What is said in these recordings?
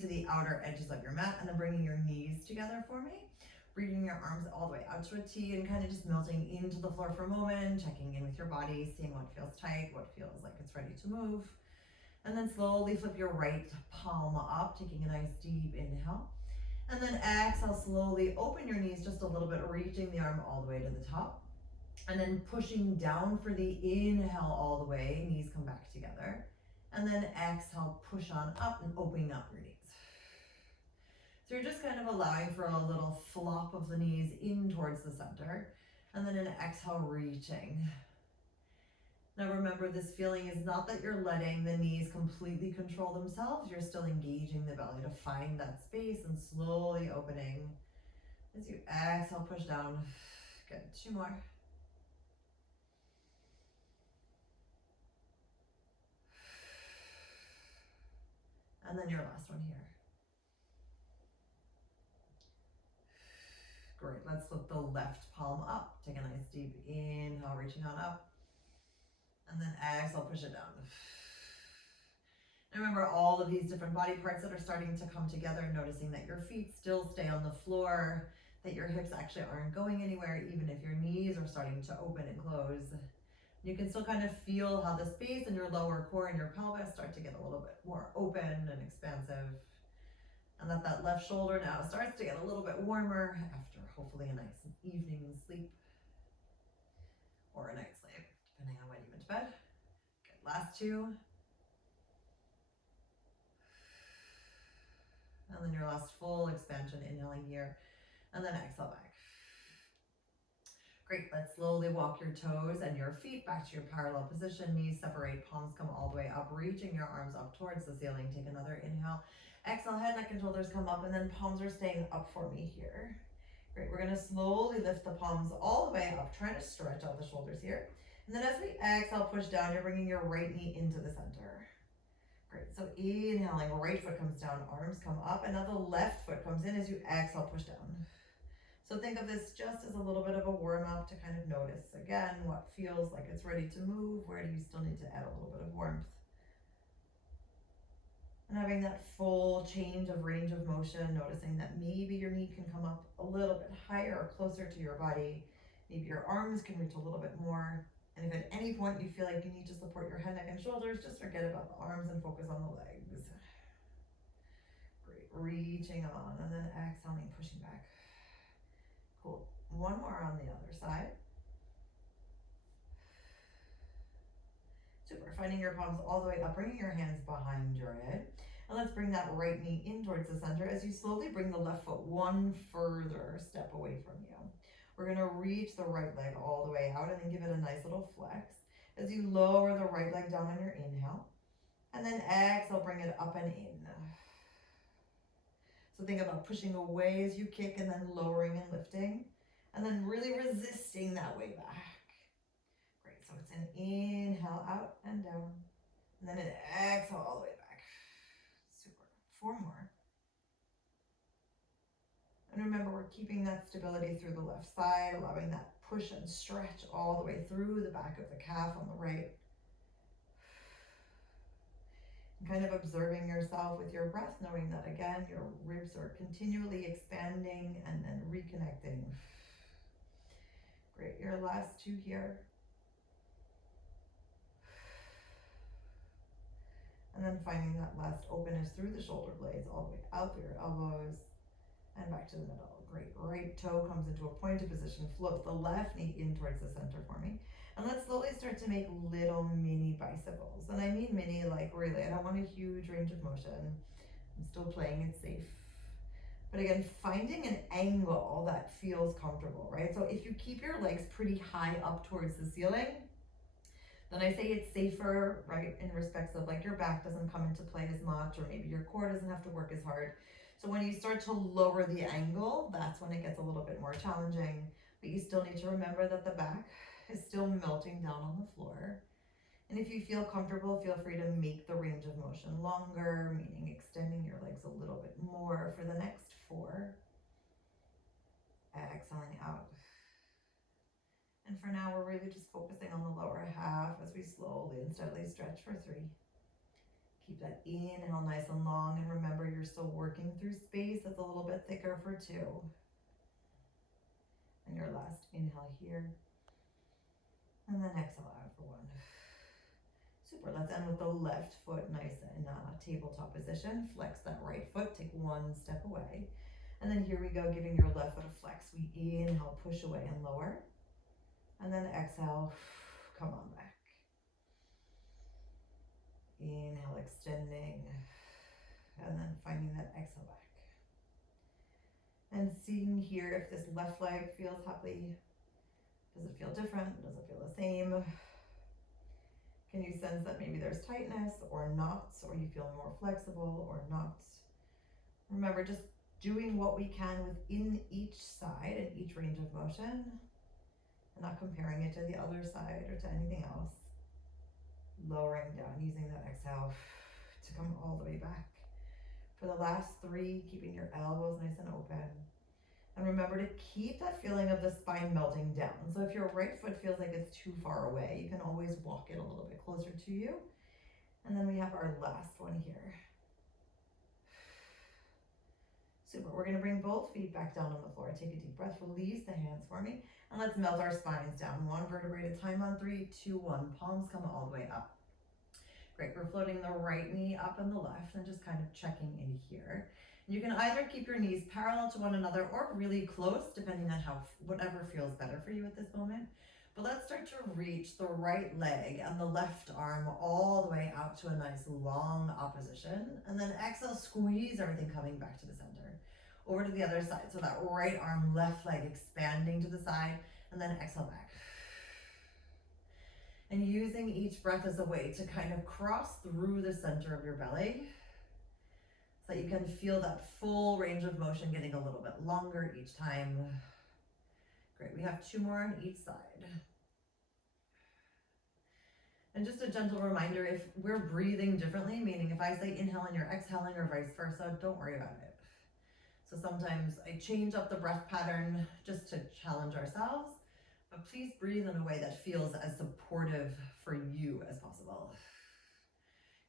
to the outer edges of your mat, and then bringing your knees together for me. Bringing your arms all the way out to a T and kind of just melting into the floor for a moment, checking in with your body, seeing what feels tight, what feels like it's ready to move. And then slowly flip your right palm up, taking a nice deep inhale. And then exhale, slowly open your knees just a little bit, reaching the arm all the way to the top. And then pushing down for the inhale all the way, knees come back together. And then exhale, push on up and opening up your knees. So you're just kind of allowing for a little flop of the knees in towards the center. And then an exhale, reaching. Now remember, this feeling is not that you're letting the knees completely control themselves. You're still engaging the belly to find that space and slowly opening. As you exhale, push down. Good, 2 more. And then your last one here. Great, let's flip the left palm up. Take a nice deep inhale, reaching on up. And then exhale, push it down. And remember all of these different body parts that are starting to come together, noticing that your feet still stay on the floor, that your hips actually aren't going anywhere, even if your knees are starting to open and close. You can still kind of feel how the space in your lower core and your pelvis start to get a little bit more open and expansive. And that left shoulder now starts to get a little bit warmer after hopefully a nice evening sleep or a night's sleep, depending on when you went to bed. Good, last 2. And then your last full expansion, inhaling here, and then exhale back. Great, let's slowly walk your toes and your feet back to your parallel position. Knees separate, palms come all the way up, reaching your arms up towards the ceiling. Take another inhale. Exhale, head, neck, and shoulders come up, and then palms are staying up for me here. Great, we're gonna slowly lift the palms all the way up, trying to stretch out the shoulders here. And then as we exhale, push down, you're bringing your right knee into the center. Great, so inhaling, right foot comes down, arms come up, and now the left foot comes in as you exhale, push down. So think of this just as a little bit of a warm up to kind of notice, again, what feels like it's ready to move, where do you still need to add a little bit of warmth. And having that full change of range of motion, noticing that maybe your knee can come up a little bit higher or closer to your body. Maybe your arms can reach a little bit more. And if at any point you feel like you need to support your head, neck, and shoulders, just forget about the arms and focus on the legs. Great, reaching on and then exhaling, pushing back. Cool, 1 more on the other side. Super, finding your palms all the way up, bringing your hands behind your head. And let's bring that right knee in towards the center as you slowly bring the left foot 1 further step away from you. We're gonna reach the right leg all the way out and then give it a nice little flex as you lower the right leg down on your inhale. And then exhale, bring it up and in. So think about pushing away as you kick and then lowering and lifting. And then really resisting that way back. Great, so it's an inhale out and down. And then an exhale all the way back. Super, 4 more. And remember, we're keeping that stability through the left side, allowing that push and stretch all the way through the back of the calf on the right. And kind of observing yourself with your breath, knowing that again, your ribs are continually expanding and then reconnecting. Great, your last 2 here. And then finding that last openness through the shoulder blades, all the way out through your elbows and back to the middle. Great, right toe comes into a pointed position, float the left knee in towards the center for me. And let's slowly start to make little mini bicycles. And I mean mini, like really, I don't want a huge range of motion. I'm still playing it safe. But again, finding an angle that feels comfortable, right? So if you keep your legs pretty high up towards the ceiling, then I say it's safer, right, in respects of like your back doesn't come into play as much, or maybe your core doesn't have to work as hard. So when you start to lower the angle, that's when it gets a little bit more challenging. But you still need to remember that the back is still melting down on the floor. And if you feel comfortable, feel free to make the range of motion longer, meaning extending your legs a little bit more for the next 4. Exhaling out. And for now, we're really just focusing on the lower half as we slowly and steadily stretch for 3. Keep that inhale nice and long, and remember you're still working through space that's a little bit thicker for 2. And your last inhale here. And then exhale out for 1. Super, let's end with the left foot nice in tabletop position. Flex that right foot, take 1 step away. And then here we go, giving your left foot a flex. We inhale, push away and lower. And then exhale, come on back. Inhale, extending. And then finding that exhale back. And seeing here if this left leg feels happy. Does it feel different? Does it feel the same? Can you sense that maybe there's tightness or knots, or you feel more flexible or not? Remember, just doing what we can within each side and each range of motion, and not comparing it to the other side or to anything else. Lowering down, using that exhale to come all the way back. For the last 3, keeping your elbows nice and open. And remember to keep that feeling of the spine melting down. So if your right foot feels like it's too far away, you can always walk it a little bit closer to you. And then we have our last one here. Super, we're gonna bring both feet back down on the floor. Take a deep breath, release the hands for me, and let's melt our spines down. 1 vertebrae at a time on 3, 2, 1. Palms come all the way up. Great, we're floating the right knee up and the left and just kind of checking in here. You can either keep your knees parallel to one another or really close, depending on whatever feels better for you at this moment. But let's start to reach the right leg and the left arm all the way out to a nice long opposition. And then exhale, squeeze everything coming back to the center. Over to the other side. So that right arm, left leg expanding to the side, and then exhale back. And using each breath as a way to kind of cross through the center of your belly, so that you can feel that full range of motion getting a little bit longer each time. Great, we have 2 more on each side. And just a gentle reminder, if we're breathing differently, meaning if I say inhale and you're exhaling or vice versa, don't worry about it. So sometimes I change up the breath pattern just to challenge ourselves, but please breathe in a way that feels as supportive for you as possible.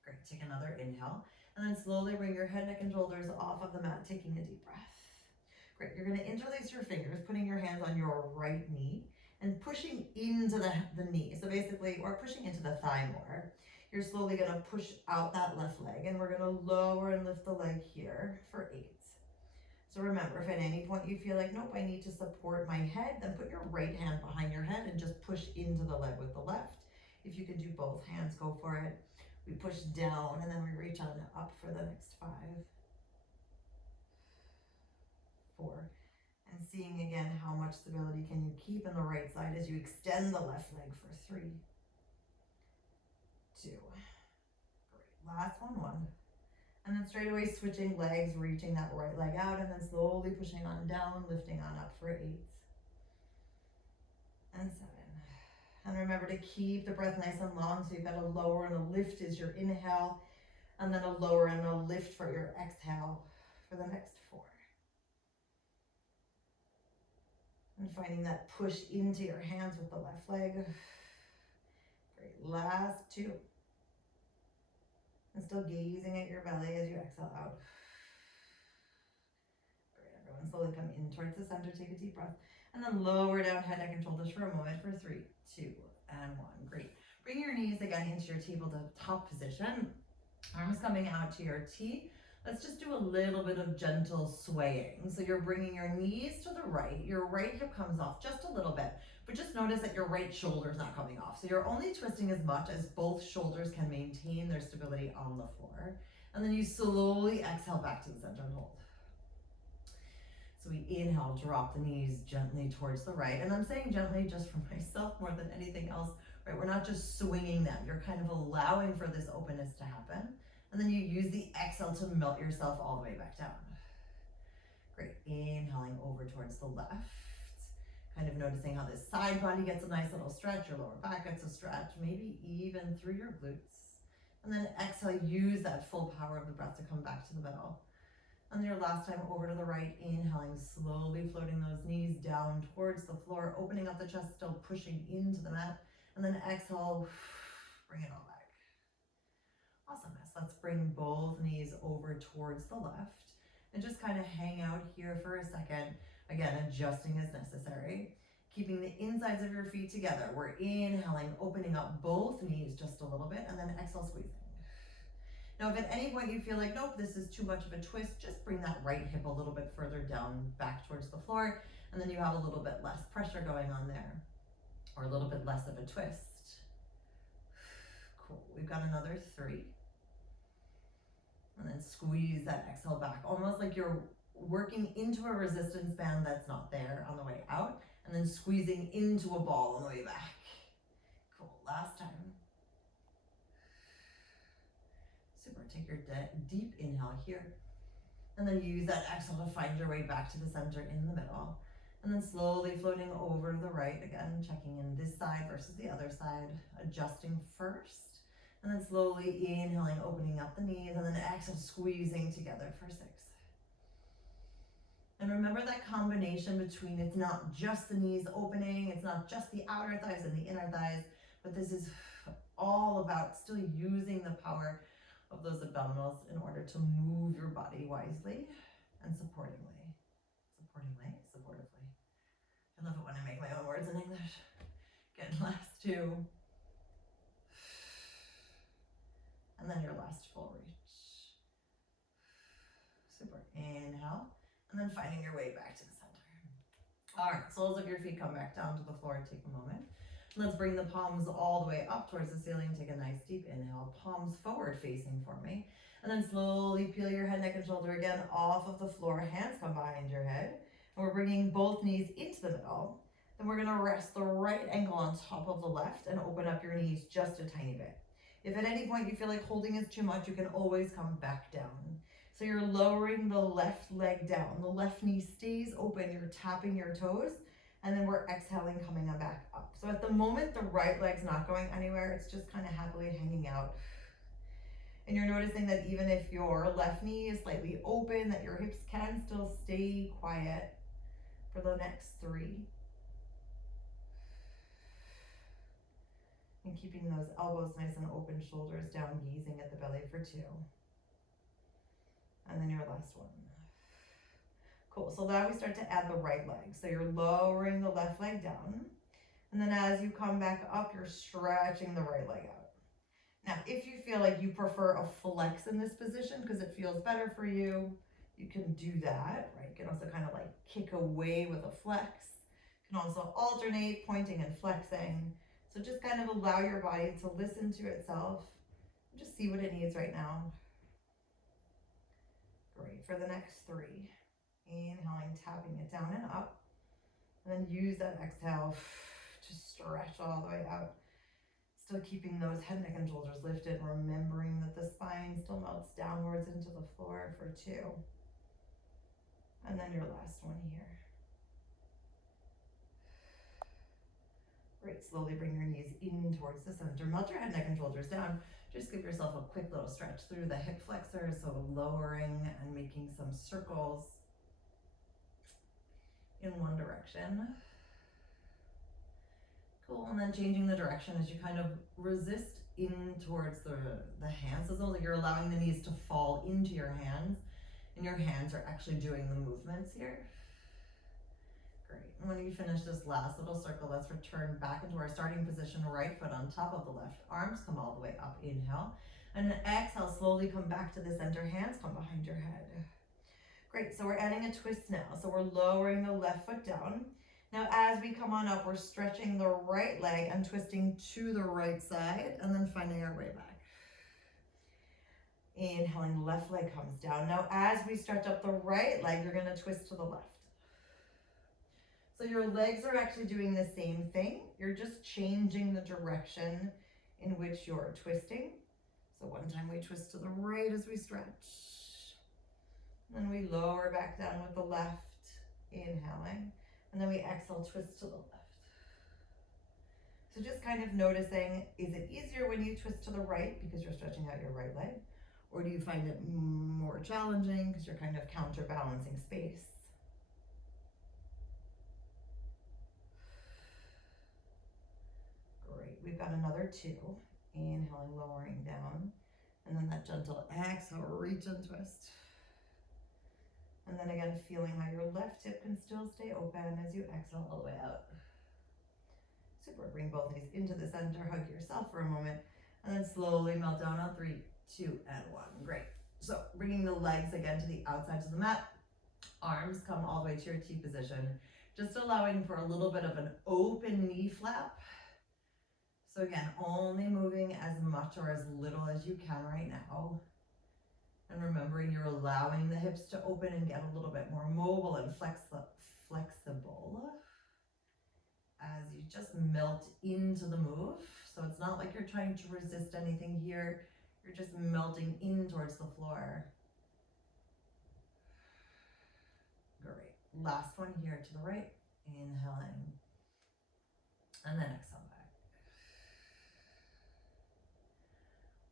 Great, take another inhale. And then slowly bring your head, neck, and shoulders off of the mat, taking a deep breath. Great, you're gonna interlace your fingers, putting your hands on your right knee and pushing into the knee. So basically, or pushing into the thigh more. You're slowly gonna push out that left leg, and we're gonna lower and lift the leg here for 8. So remember, if at any point you feel like, nope, I need to support my head, then put your right hand behind your head and just push into the leg with the left. If you can do both hands, go for it. We push down and then we reach on up for the next 5, 4, and seeing again how much stability can you keep in the right side as you extend the left leg for 3, 2, great, last one. And then straight away switching legs, reaching that right leg out and then slowly pushing on down, lifting on up for 8 and 7. And remember to keep the breath nice and long, so you've got a lower and a lift is your inhale, and then a lower and a lift for your exhale for the next 4. And finding that push into your hands with the left leg. Great, last 2. And still gazing at your belly as you exhale out. Great, everyone slowly come in towards the center, take a deep breath, and then lower down head, neck, and shoulders for a moment for 3, 2, and 1. Great. Bring your knees again into your tabletop position. Arms coming out to your T. Let's just do a little bit of gentle swaying. So you're bringing your knees to the right. Your right hip comes off just a little bit, but just notice that your right shoulder is not coming off. So you're only twisting as much as both shoulders can maintain their stability on the floor. And then you slowly exhale back to the center and hold. So we inhale, drop the knees gently towards the right. And I'm saying gently just for myself more than anything else, right? We're not just swinging them. You're kind of allowing for this openness to happen. And then you use the exhale to melt yourself all the way back down. Great, inhaling over towards the left. Kind of noticing how this side body gets a nice little stretch, your lower back gets a stretch, maybe even through your glutes. And then exhale, use that full power of the breath to come back to the middle. And then your last time over to the right, inhaling, slowly floating those knees down towards the floor, opening up the chest, still pushing into the mat. And then exhale, bring it all back. Awesome. Let's bring both knees over towards the left and just kind of hang out here for a second. Again, adjusting as necessary. Keeping the insides of your feet together. We're inhaling, opening up both knees just a little bit, and then exhale, squeezing. Now, if at any point you feel like, nope, this is too much of a twist, just bring that right hip a little bit further down, back towards the floor, and then you have a little bit less pressure going on there, or a little bit less of a twist. Cool, we've got another 3. And then squeeze that exhale back, almost like you're working into a resistance band that's not there on the way out, and then squeezing into a ball on the way back. Cool, last time. Super, take your deep inhale here, and then use that exhale to find your way back to the center in the middle. And then slowly floating over to the right, again, checking in this side versus the other side, adjusting first. And then slowly inhaling, opening up the knees, and then exhale, squeezing together for 6. And remember that combination between, it's not just the knees opening, it's not just the outer thighs and the inner thighs, but this is all about still using the power of those abdominals in order to move your body wisely and supportively. I love it when I make my own words in English. Good, last 2. And then your last full reach. Super, inhale, and then finding your way back to the center. All right, soles of your feet come back down to the floor, take a moment. Let's bring the palms all the way up towards the ceiling, take a nice deep inhale, palms forward facing for me. And then slowly peel your head, neck, and shoulder again off of the floor, hands come behind your head. And we're bringing both knees into the middle. Then we're gonna rest the right ankle on top of the left and open up your knees just a tiny bit. If at any point you feel like holding is too much, you can always come back down. So you're lowering the left leg down. The left knee stays open, you're tapping your toes, and then we're exhaling, coming back up. So at the moment, the right leg's not going anywhere, it's just kind of happily hanging out. And you're noticing that even if your left knee is slightly open, that your hips can still stay quiet for the next 3. And keeping those elbows nice and open, shoulders down, gazing at the belly for 2. And then your last one. Cool, so now we start to add the right leg. So you're lowering the left leg down. And then as you come back up, you're stretching the right leg out. Now, if you feel like you prefer a flex in this position because it feels better for you, you can do that, right? You can also kind of like kick away with a flex. You can also alternate pointing and flexing. So just kind of allow your body to listen to itself and just see what it needs right now. Great, for the next 3. Inhaling, tapping it down and up. And then use that exhale to stretch all the way out. Still keeping those head, neck, and shoulders lifted, remembering that the spine still melts downwards into the floor for 2. And then your last one here. Great, slowly bring your knees in towards the center. Melt your head, neck, and shoulders down. Just give yourself a quick little stretch through the hip flexors, so lowering and making some circles in one direction. Cool, and then changing the direction as you kind of resist in towards the hands. It's almost like you're allowing the knees to fall into your hands, and your hands are actually doing the movements here. Great, and when you finish this last little circle, let's return back into our starting position, right foot on top of the left, arms come all the way up, inhale, and exhale, slowly come back to the center, hands come behind your head. Great, so we're adding a twist now. So we're lowering the left foot down. Now as we come on up, we're stretching the right leg and twisting to the right side and then finding our way back. Inhaling, left leg comes down. Now as we stretch up the right leg, you're gonna twist to the left. So your legs are actually doing the same thing. You're just changing the direction in which you're twisting. So one time we twist to the right as we stretch. Then we lower back down with the left, inhaling. And then we exhale, twist to the left. So just kind of noticing, is it easier when you twist to the right because you're stretching out your right leg? Or do you find it more challenging because you're kind of counterbalancing space? Great, we've got another 2. Inhaling, lowering down. And then that gentle exhale, reach and twist. And then again, feeling how your left hip can still stay open as you exhale all the way out. Super, bring both knees into the center, hug yourself for a moment, and then slowly melt down on 3, 2, and 1. Great. So bringing the legs again to the outsides of the mat, arms come all the way to your T position, just allowing for a little bit of an open knee flap. So again, only moving as much or as little as you can right now. And remembering you're allowing the hips to open and get a little bit more mobile and flexible as you just melt into the move. So it's not like you're trying to resist anything here. You're just melting in towards the floor. Great. Last one here to the right. Inhaling. And then exhale back.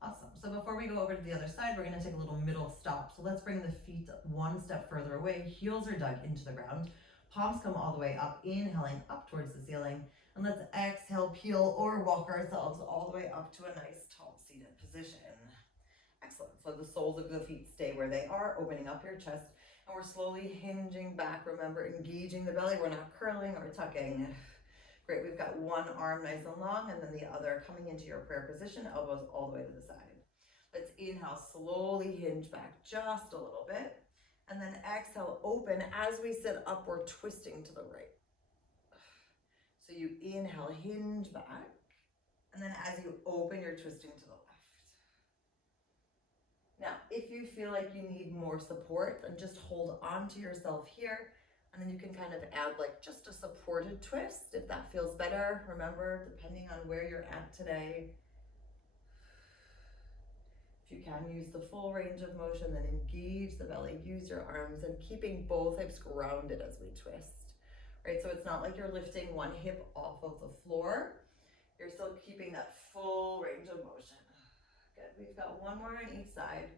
Awesome. So before we go over to the other side, we're going to take a little middle stop. So let's bring the feet one step further away. Heels are dug into the ground. Palms come all the way up, inhaling up towards the ceiling. And let's exhale, peel or walk ourselves all the way up to a nice tall seated position. Excellent. So the soles of the feet stay where they are, opening up your chest. And we're slowly hinging back. Remember, engaging the belly. We're not curling or tucking. Great, we've got one arm nice and long and then the other coming into your prayer position, elbows all the way to the side. Let's inhale, slowly hinge back just a little bit. And then exhale, open as we sit up, we're twisting to the right. So you inhale, hinge back. And then as you open, you're twisting to the left. Now, if you feel like you need more support, then just hold on to yourself here. And then you can kind of add like just a supported twist if that feels better. Remember, depending on where you're at today, if you can use the full range of motion, then engage the belly, use your arms, and keeping both hips grounded as we twist, right? So it's not like you're lifting one hip off of the floor. You're still keeping that full range of motion. Good, we've got one more on each side.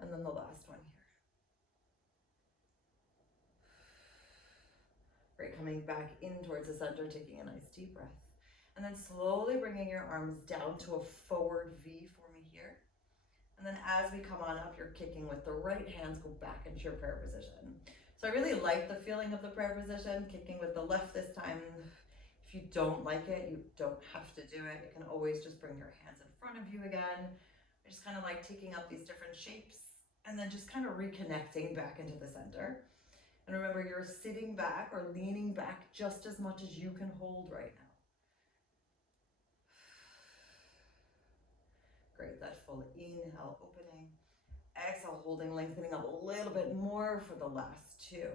And then the last one here. Great, coming back in towards the center, taking a nice deep breath. And then slowly bringing your arms down to a forward V for me here. And then as we come on up, you're kicking with the right hands, go back into your prayer position. So I really like the feeling of the prayer position, kicking with the left this time. If you don't like it, you don't have to do it. You can always just bring your hands in front of you again. I just kind of like taking up these different shapes and then just kind of reconnecting back into the center. And remember, you're sitting back or leaning back just as much as you can hold right now. Great, that full inhale, opening. Exhale, holding, lengthening up a little bit more for the last two.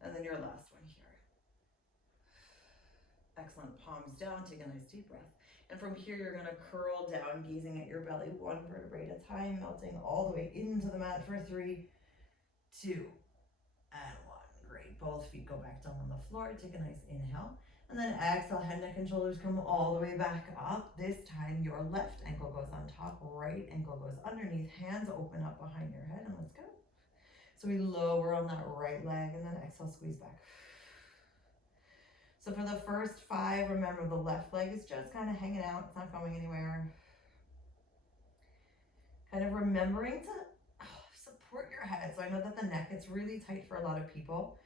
And then your last one here. Excellent, palms down, take a nice deep breath. And from here, you're gonna curl down, gazing at your belly, one vertebrae at a time, melting all the way into the mat for 3, 2, and 1. Great, both feet go back down on the floor, take a nice inhale. And then exhale, head, neck, and shoulders come all the way back up. This time, your left ankle goes on top, right ankle goes underneath, hands open up behind your head, and let's go. So we lower on that right leg, and then exhale, squeeze back. So for the first 5, remember the left leg is just kind of hanging out. It's not going anywhere. Kind of remembering to support your head. So I know that the neck gets really tight for a lot of people.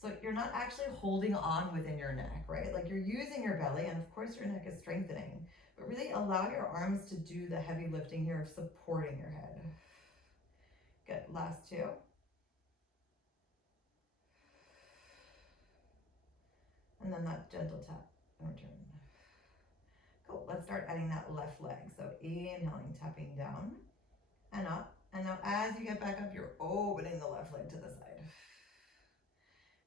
So you're not actually holding on within your neck, right? Like you're using your belly, and of course your neck is strengthening. But really allow your arms to do the heavy lifting here of supporting your head. Good, last 2. And then that gentle tap and return. Cool, let's start adding that left leg. So inhaling, tapping down and up. And now as you get back up, you're opening the left leg to the side.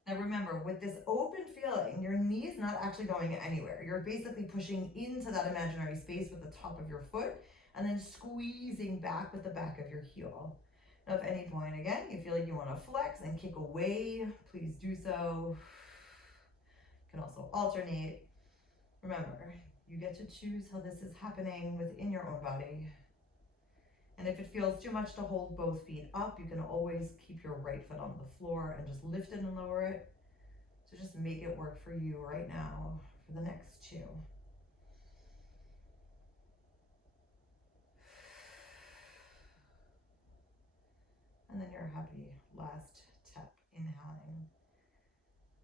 Now remember, with this open feeling, your knee is not actually going anywhere. You're basically pushing into that imaginary space with the top of your foot and then squeezing back with the back of your heel. Now at any point, again, you feel like you want to flex and kick away, please do so. You can also alternate. Remember, you get to choose how this is happening within your own body. And if it feels too much to hold both feet up, you can always keep your right foot on the floor and just lift it and lower it. So just make it work for you right now for the next 2. And then your happy last tap, inhaling.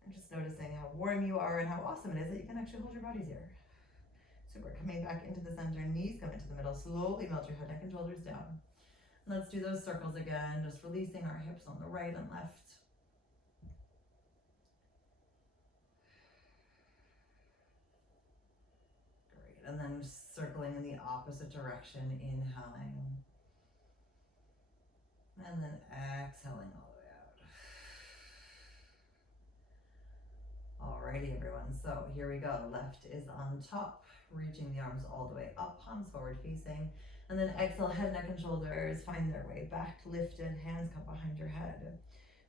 And just noticing how warm you are and how awesome it is that you can actually hold your bodies here. Super, coming back into the center, knees come into the middle, slowly melt your head, neck and shoulders down. And let's do those circles again, just releasing our hips on the right and left. Great, and then circling in the opposite direction, inhaling. And then exhaling all the way out. Alrighty, everyone, so here we go. Left is on top, reaching the arms all the way up, palms forward facing. And then exhale, head, neck, and shoulders find their way back, lifted, hands come behind your head.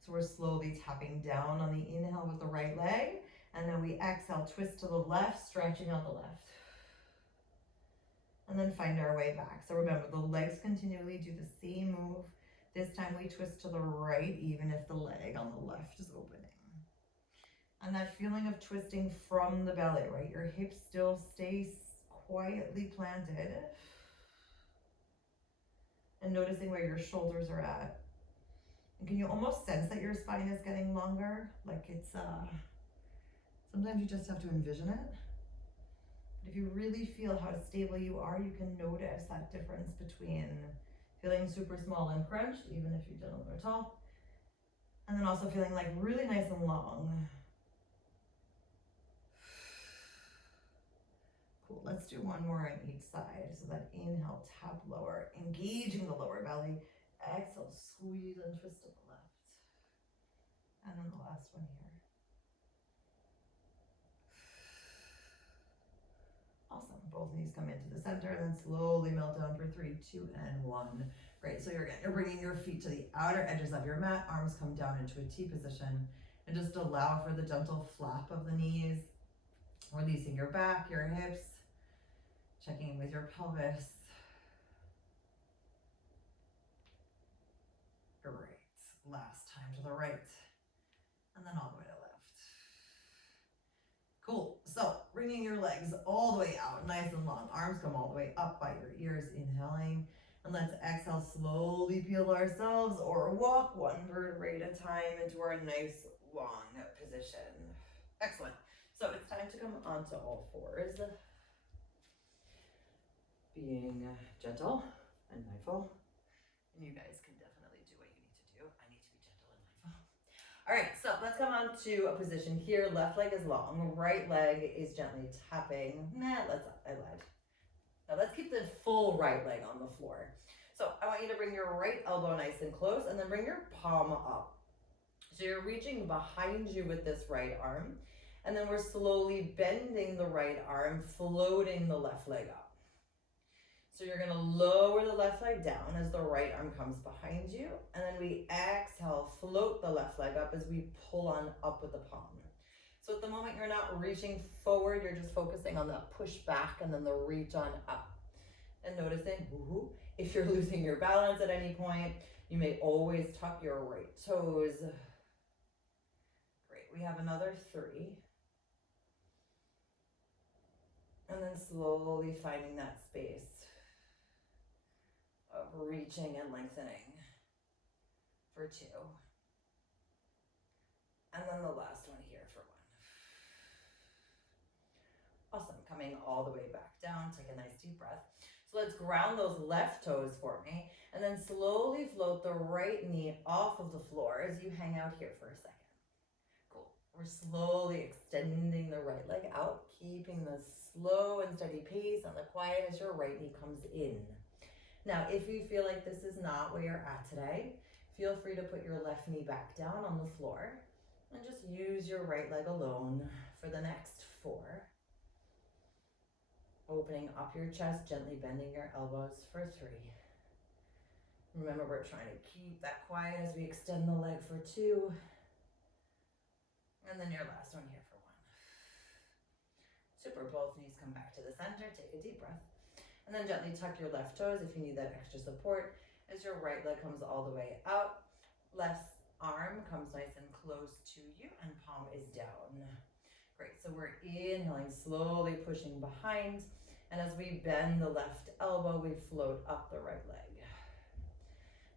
So we're slowly tapping down on the inhale with the right leg, and then we exhale, twist to the left, stretching out the left. And then find our way back. So remember, the legs continually do the same move. This time we twist to the right, even if the leg on the left is opening. And that feeling of twisting from the belly, right? Your hips still stay quietly planted. And noticing where your shoulders are at. And can you almost sense that your spine is getting longer? Like it's, sometimes you just have to envision it. But if you really feel how stable you are, you can notice that difference between feeling super small and crunched, even if you don't look tall, and then also feeling like really nice and long. Cool, let's do one more on each side. So that inhale, tap lower, engaging the lower belly. Exhale, squeeze and twist to the left. And then the last one here. Awesome, both knees come into the center and then slowly melt down for 3, 2, and 1. Great, so you're bringing your feet to the outer edges of your mat, arms come down into a T position, and just allow for the gentle flap of the knees, releasing your back, your hips, checking in with your pelvis. Great, last time to the right, and then all the way to left. Cool, so bringing your legs all the way out, nice and long. Arms come all the way up by your ears, inhaling. And let's exhale, slowly peel ourselves or walk one vertebrae at a time into our nice long position. Excellent. So it's time to come onto all fours. Being gentle and mindful. And you guys can definitely do what you need to do. I need to be gentle and mindful. All right, so let's come on to a position here. Left leg is long, right leg is gently tapping. I lied. Now let's keep the full right leg on the floor. So I want you to bring your right elbow nice and close and then bring your palm up. So you're reaching behind you with this right arm, and then we're slowly bending the right arm, floating the left leg up. So you're gonna lower the left leg down as the right arm comes behind you, and then we exhale, float the left leg up as we pull on up with the palm. So at the moment you're not reaching forward, you're just focusing on that push back and then the reach on up. And noticing, if you're losing your balance at any point, you may always tuck your right toes. Great, we have another 3. And then slowly finding that space of reaching and lengthening for 2. And then the last one here for 1. Awesome, coming all the way back down, take a nice deep breath. So let's ground those left toes for me, and then slowly float the right knee off of the floor as you hang out here for a second. Cool, we're slowly extending the right leg out, keeping the slow and steady pace and the quiet as your right knee comes in. Now, if you feel like this is not where you're at today, feel free to put your left knee back down on the floor and just use your right leg alone for the next 4. Opening up your chest, gently bending your elbows for 3. Remember, we're trying to keep that quiet as we extend the leg for 2. And then your last one here for 1. Super, both knees come back to the center, take a deep breath. And then gently tuck your left toes if you need that extra support as your right leg comes all the way out. Left arm comes nice and close to you and palm is down. Great, so we're inhaling, slowly pushing behind. And as we bend the left elbow, we float up the right leg.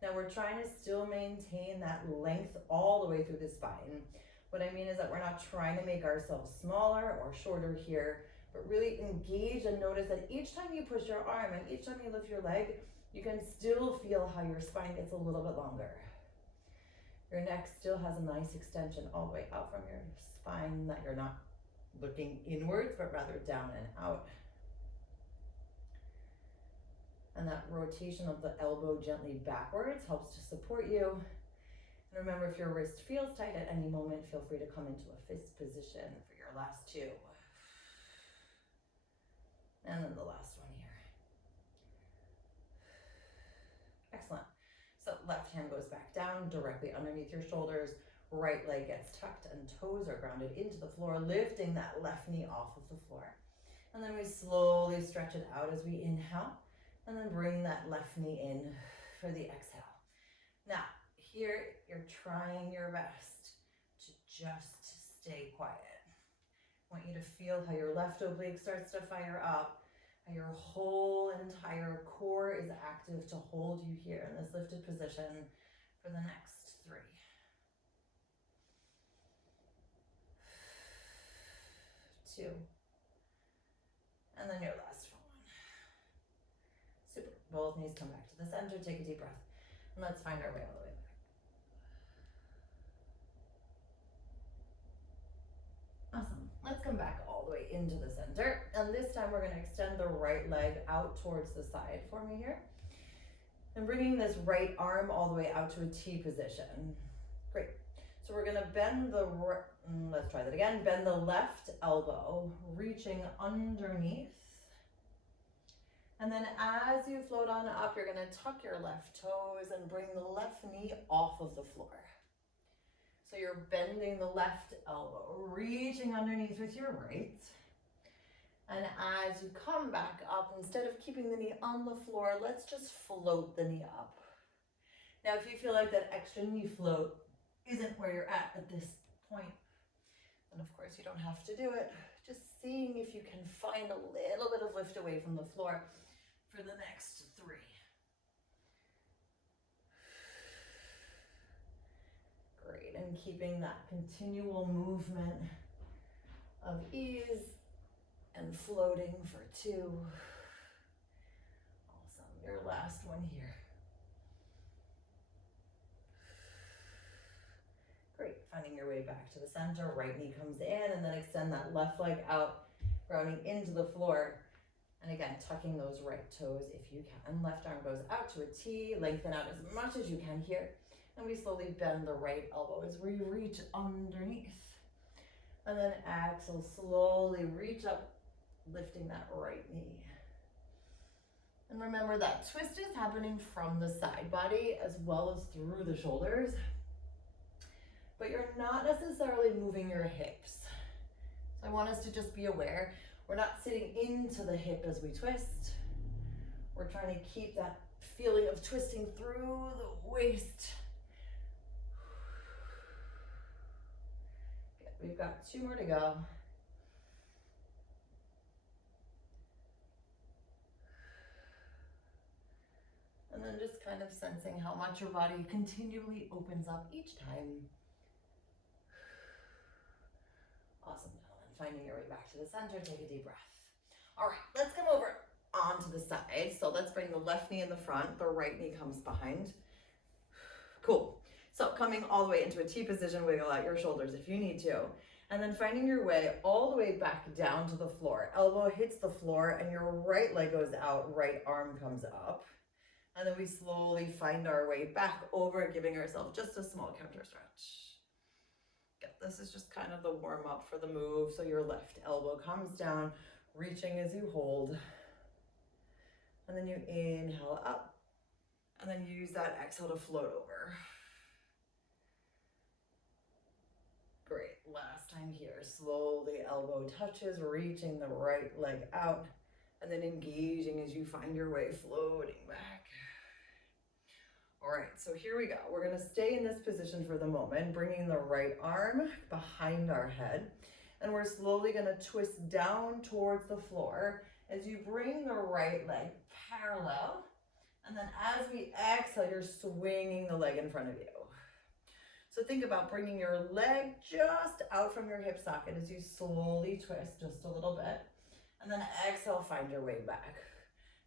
Now we're trying to still maintain that length all the way through the spine. What I mean is that we're not trying to make ourselves smaller or shorter here, but really engage and notice that each time you push your arm and each time you lift your leg, you can still feel how your spine gets a little bit longer. Your neck still has a nice extension all the way out from your spine, that you're not looking inwards, but rather down and out. And that rotation of the elbow gently backwards helps to support you. And remember, if your wrist feels tight at any moment, feel free to come into a fist position for your last two. And then the last one here. Excellent. So left hand goes back down directly underneath your shoulders. Right leg gets tucked and toes are grounded into the floor, lifting that left knee off of the floor. And then we slowly stretch it out as we inhale. And then bring that left knee in for the exhale. Now, here you're trying your best to just stay quiet. I want you to feel how your left oblique starts to fire up, how your whole entire core is active to hold you here in this lifted position for the next 3. Two. And then your last one. Super. Both knees come back to the center. Take a deep breath. And let's find our way all the way back. Awesome. Let's come back all the way into the center. And this time we're going to extend the right leg out towards the side for me here. And bringing this right arm all the way out to a T position. Great. So we're going to bend the, let's try that again. Bend the left elbow, reaching underneath. And then as you float on up, you're going to tuck your left toes and bring the left knee off of the floor. So you're bending the left elbow, reaching underneath with your right. And as you come back up, instead of keeping the knee on the floor, let's just float the knee up. Now, if you feel like that extra knee float isn't where you're at this point, then of course you don't have to do it. Just seeing if you can find a little bit of lift away from the floor for the next 3. Great, and keeping that continual movement of ease and floating for 2. Awesome, your last one here. Great, finding your way back to the center, right knee comes in, and then extend that left leg out, grounding into the floor. And again, tucking those right toes if you can. Left arm goes out to a T, lengthen out as much as you can here. And we slowly bend the right elbow as we reach underneath. And then exhale, slowly reach up, lifting that right knee. And remember that twist is happening from the side body as well as through the shoulders. But you're not necessarily moving your hips. So I want us to just be aware. We're not sitting into the hip as we twist. We're trying to keep that feeling of twisting through the waist. Good. We've got 2 more to go. And then just kind of sensing how much your body continually opens up each time. Awesome. Finding your way back to the center, take a deep breath. All right, let's come over onto the side. So let's bring the left knee in the front, the right knee comes behind. Cool. So coming all the way into a T position, wiggle out your shoulders if you need to. And then finding your way all the way back down to the floor. Elbow hits the floor and your right leg goes out, right arm comes up. And then we slowly find our way back over, giving ourselves just a small counter stretch. This is just kind of the warm up for the move. So your left elbow comes down, reaching as you hold. And then you inhale up. And then use that exhale to float over. Great. Last time here. Slowly elbow touches, reaching the right leg out. And then engaging as you find your way floating back. All right, so here we go. We're gonna stay in this position for the moment, bringing the right arm behind our head. And we're slowly gonna twist down towards the floor as you bring the right leg parallel. And then as we exhale, you're swinging the leg in front of you. So think about bringing your leg just out from your hip socket as you slowly twist just a little bit. And then exhale, find your way back.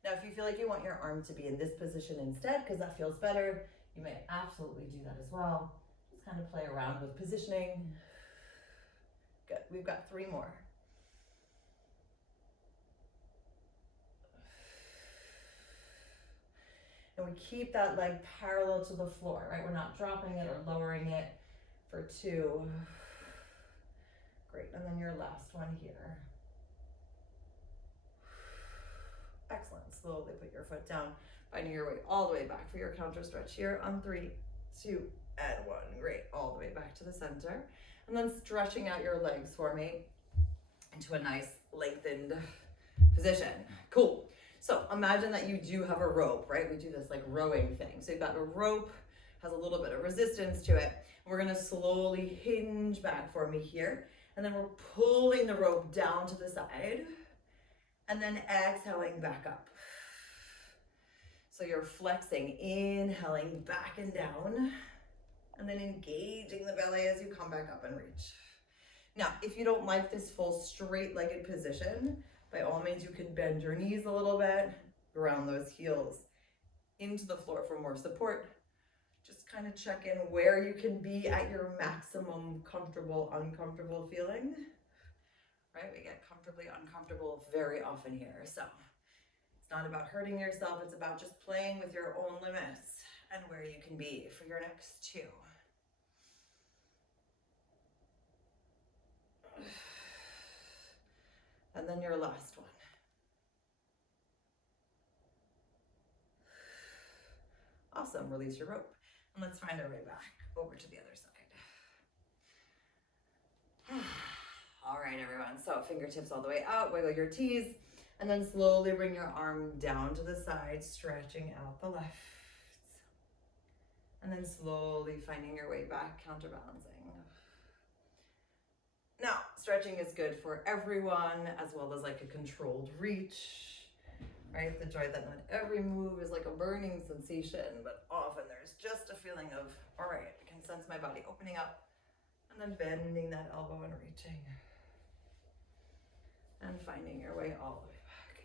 Now, if you feel like you want your arm to be in this position instead, because that feels better, you may absolutely do that as well. Just kind of play around with positioning. Good, we've got 3 more. And we keep that leg parallel to the floor, right? We're not dropping it or lowering it for 2. Great, and then your last one here. Excellent, slowly put your foot down, finding your way all the way back for your counter stretch here on 3, 2, and 1. Great, all the way back to the center. And then stretching out your legs for me into a nice lengthened position. Cool. So imagine that you do have a rope, right? We do this like rowing thing. So you've got a rope, has a little bit of resistance to it. We're gonna slowly hinge back for me here. And then we're pulling the rope down to the side and then exhaling back up. So you're flexing, inhaling back and down, and then engaging the belly as you come back up and reach. Now, if you don't like this full straight-legged position, by all means, you can bend your knees a little bit, ground those heels into the floor for more support. Just kind of check in where you can be at your maximum comfortable, uncomfortable feeling. Right? We get comfortably uncomfortable very often here. So it's not about hurting yourself. It's about just playing with your own limits and where you can be for your next 2. And then your last one. Awesome, release your rope. And let's find our way back over to the other side. All right, everyone, so fingertips all the way out, wiggle your T's, and then slowly bring your arm down to the side, stretching out the left. And then slowly finding your way back, counterbalancing. Now, stretching is good for everyone, as well as like a controlled reach, right? The joy that not every move is like a burning sensation, but often there's just a feeling of, all right, I can sense my body opening up, and then bending that elbow and reaching. And finding your way all the way back.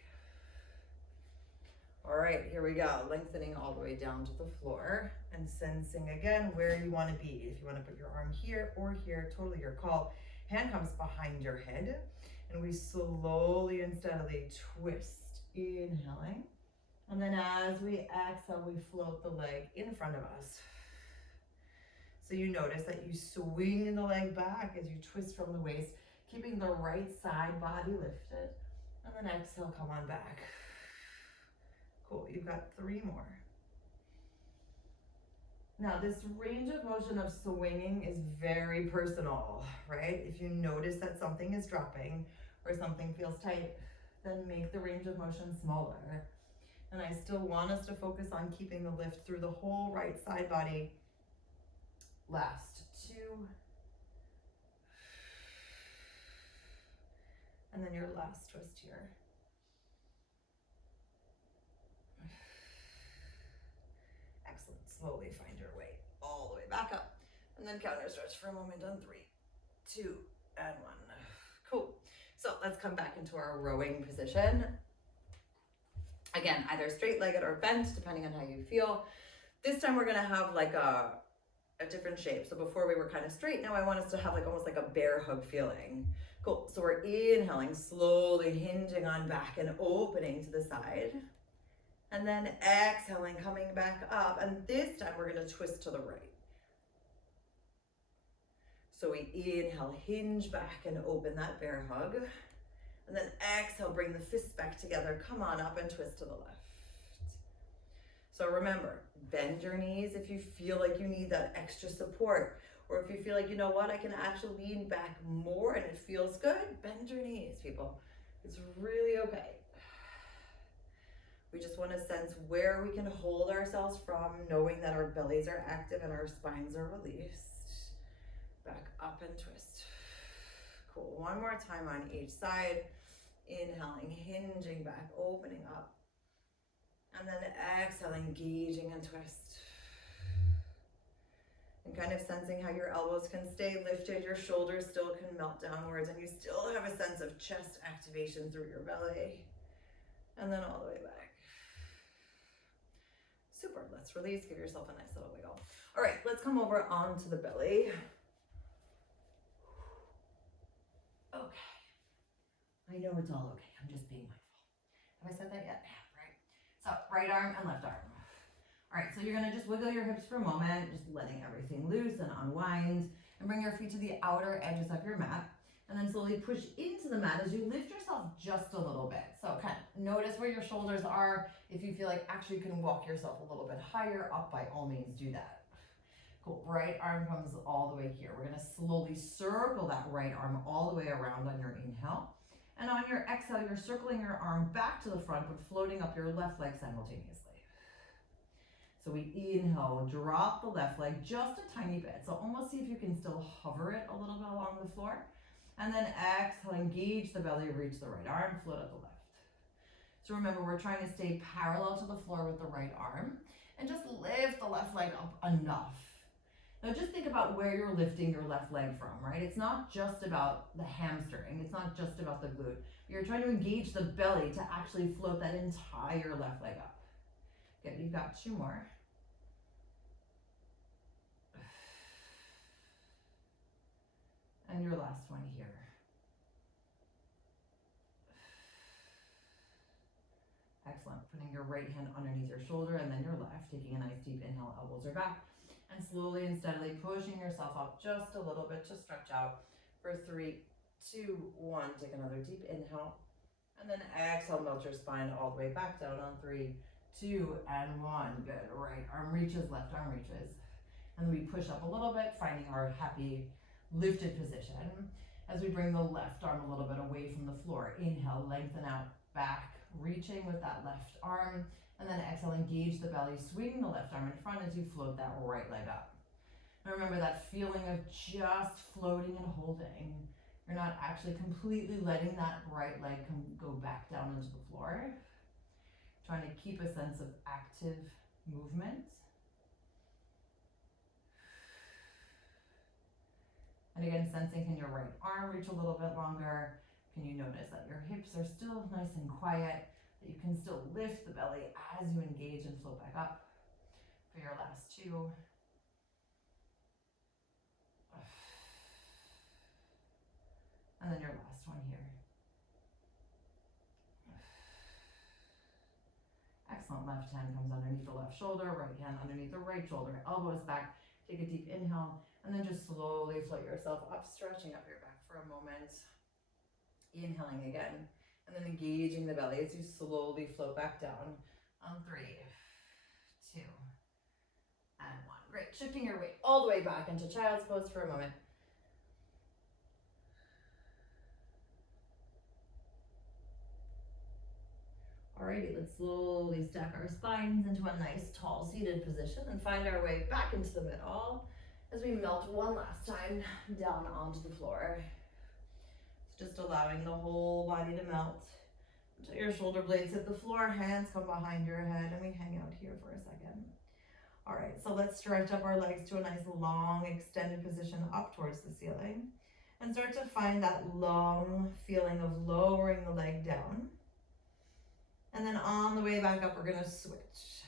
All right, here we go. Lengthening all the way down to the floor and sensing again where you want to be. If you want to put your arm here or here, totally your call. Hand comes behind your head, and we slowly and steadily twist, inhaling. And then as we exhale, we float the leg in front of us. So you notice that you swing the leg back as you twist from the waist, keeping the right side body lifted. And then exhale, come on back. Cool, you've got 3 more. Now, this range of motion of swinging is very personal, right? If you notice that something is dropping or something feels tight, then make the range of motion smaller. And I still want us to focus on keeping the lift through the whole right side body. Last 2. And then your last twist here. Excellent. Slowly find your way all the way back up. And then counter stretch for a moment on 3, 2, and 1. Cool. So let's come back into our rowing position. Again, either straight-legged or bent, depending on how you feel. This time we're gonna have like a different shape. So before we were kind of straight, now I want us to have like almost like a bear hug feeling. Cool, so we're inhaling, slowly hinging on back and opening to the side. And then exhaling, coming back up. And this time we're gonna twist to the right. So we inhale, hinge back and open that bear hug. And then exhale, bring the fists back together. Come on up and twist to the left. So remember, bend your knees if you feel like you need that extra support. Or if you feel like, you know what, I can actually lean back more and it feels good, bend your knees, people. It's really okay. We just want to sense where we can hold ourselves from, knowing that our bellies are active and our spines are released. Back up and twist. Cool. One more time on each side. Inhaling, hinging back, opening up. And then exhale, engaging and twist. And kind of sensing how your elbows can stay lifted, your shoulders still can melt downwards, and you still have a sense of chest activation through your belly. And then all the way back. Super, let's release, give yourself a nice little wiggle. All right, let's come over onto the belly. Okay. I know it's all okay, I'm just being mindful. Have I said that yet? Yeah, right. So, right arm and left arm. All right, so you're gonna just wiggle your hips for a moment, just letting everything loose and unwind, and bring your feet to the outer edges of your mat, and then slowly push into the mat as you lift yourself just a little bit. So kind of notice where your shoulders are. If you feel like actually you can walk yourself a little bit higher up, by all means do that. Cool, right arm comes all the way here. We're gonna slowly circle that right arm all the way around on your inhale. And on your exhale, you're circling your arm back to the front, but floating up your left leg simultaneously. So we inhale, drop the left leg just a tiny bit. So almost see if you can still hover it a little bit along the floor. And then exhale, engage the belly, reach the right arm, float up the left. So remember, we're trying to stay parallel to the floor with the right arm and just lift the left leg up enough. Now just think about where you're lifting your left leg from, right? It's not just about the hamstring. It's not just about the glute. You're trying to engage the belly to actually float that entire left leg up. Good, you've got two more. And your last one here. Excellent. Putting your right hand underneath your shoulder and then your left, taking a nice deep inhale, elbows are back. And slowly and steadily pushing yourself up just a little bit to stretch out for 3, 2, 1. Take another deep inhale. And then exhale, melt your spine all the way back down on 3, 2, and 1. Good. Right arm reaches, left arm reaches. And then we push up a little bit, finding our happy lifted position. As we bring the left arm a little bit away from the floor. Inhale, lengthen out, back, reaching with that left arm. And then exhale, engage the belly, swing the left arm in front as you float that right leg up. And remember that feeling of just floating and holding. You're not actually completely letting that right leg go back down into the floor. Trying to keep a sense of active movement. And again, sensing, can your right arm reach a little bit longer? Can you notice that your hips are still nice and quiet, that you can still lift the belly as you engage and float back up? For your last 2. And then your last one here. Excellent. Left hand comes underneath the left shoulder, right hand underneath the right shoulder, elbows back. Take a deep inhale, and then just slowly float yourself up, stretching up your back for a moment. Inhaling again, and then engaging the belly as you slowly float back down on 3, 2, and 1. Great. Shifting your weight all the way back into child's pose for a moment. Alrighty, let's slowly stack our spines into a nice tall seated position and find our way back into the middle as we melt one last time down onto the floor. It's just allowing the whole body to melt until your shoulder blades hit the floor, hands come behind your head, and we hang out here for a second. All right, so let's stretch up our legs to a nice long extended position up towards the ceiling and start to find that long feeling of lowering the leg down. And then on the way back up, we're gonna switch.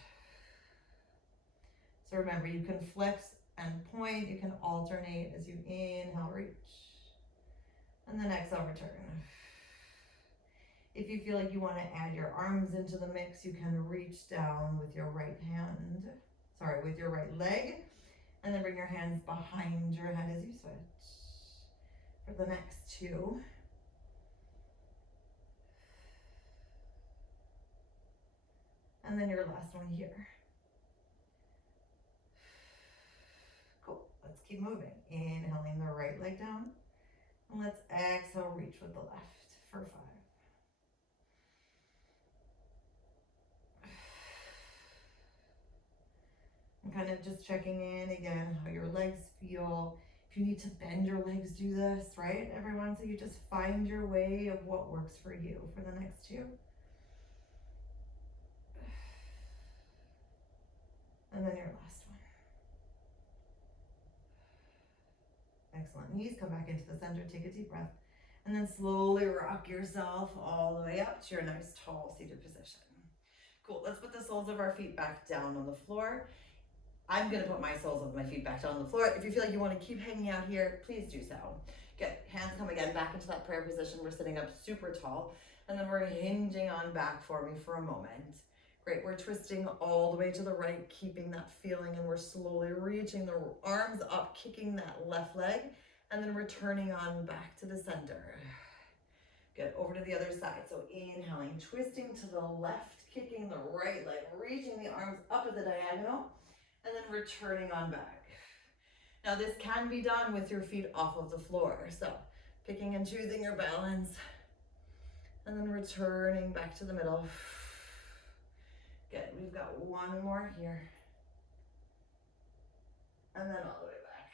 So remember, you can flex and point, you can alternate as you inhale, reach. And then exhale, return. If you feel like you wanna add your arms into the mix, you can reach down with your right leg, and then bring your hands behind your head as you switch. For the next 2. And then your last one here. Cool, let's keep moving. Inhaling the right leg down. And let's exhale, reach with the left for 5. kind of just checking in again, how your legs feel. If you need to bend your legs, do this, right, everyone? So you just find your way of what works for you for the next two. And then your last one. Excellent. Knees come back into the center. Take a deep breath. And then slowly rock yourself all the way up to your nice tall seated position. Cool. Let's put the soles of our feet back down on the floor. I'm going to put my soles of my feet back down on the floor. If you feel like you want to keep hanging out here, please do so. Good. Hands come again back into that prayer position. We're sitting up super tall. And then we're hinging on back for me for a moment. Great. We're twisting all the way to the right, keeping that feeling. And we're slowly reaching the arms up, kicking that left leg. And then returning on back to the center. Good. Over to the other side. So inhaling, twisting to the left, kicking the right leg, reaching the arms up at the diagonal. And then returning on back. Now this can be done with your feet off of the floor. So picking and choosing your balance. And then returning back to the middle. Good. We've got one more here. And then all the way back.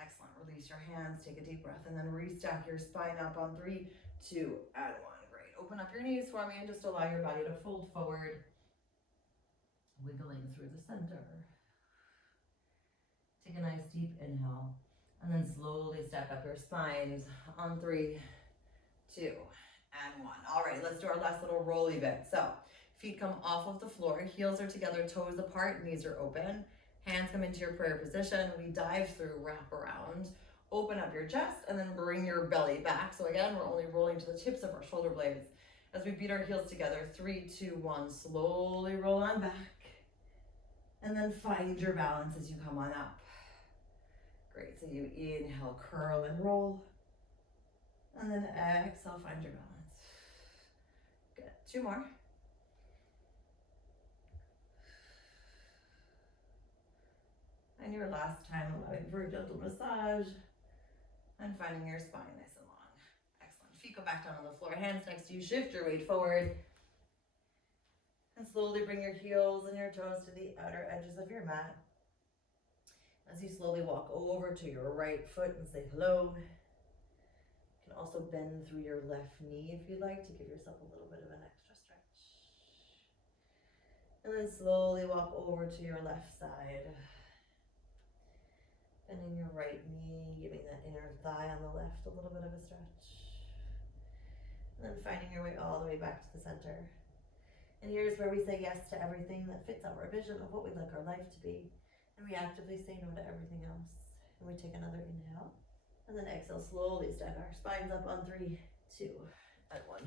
Excellent. Release your hands. Take a deep breath. And then restack your spine up on 3, 2, and 1. Great. Open up your knees for me and just allow your body to fold forward. Wiggling through the center. Take a nice deep inhale. And then slowly stack up your spines on 3, 2, and 1. All right, let's do our last little rolly bit. So feet come off of the floor. Heels are together, toes apart, knees are open. Hands come into your prayer position. We dive through, wrap around. Open up your chest and then bring your belly back. So again, we're only rolling to the tips of our shoulder blades. As we beat our heels together, 3, 2, 1, slowly roll on back. And then find your balance as you come on up. Great, so you inhale, curl and roll. And then exhale, find your balance. Good, 2 more. And your last time, allowing for a gentle massage. And finding your spine nice and long. Excellent, feet go back down on the floor, hands next to you, shift your weight forward. And slowly bring your heels and your toes to the outer edges of your mat. As you slowly walk over to your right foot and say hello. You can also bend through your left knee if you like to give yourself a little bit of an extra stretch. And then slowly walk over to your left side. Bending your right knee, giving that inner thigh on the left a little bit of a stretch. And then finding your way all the way back to the center. And here's where we say yes to everything that fits our vision of what we'd like our life to be. And we actively say no to everything else. And we take another inhale. And then exhale, slowly stack our spines up on 3, 2, and 1.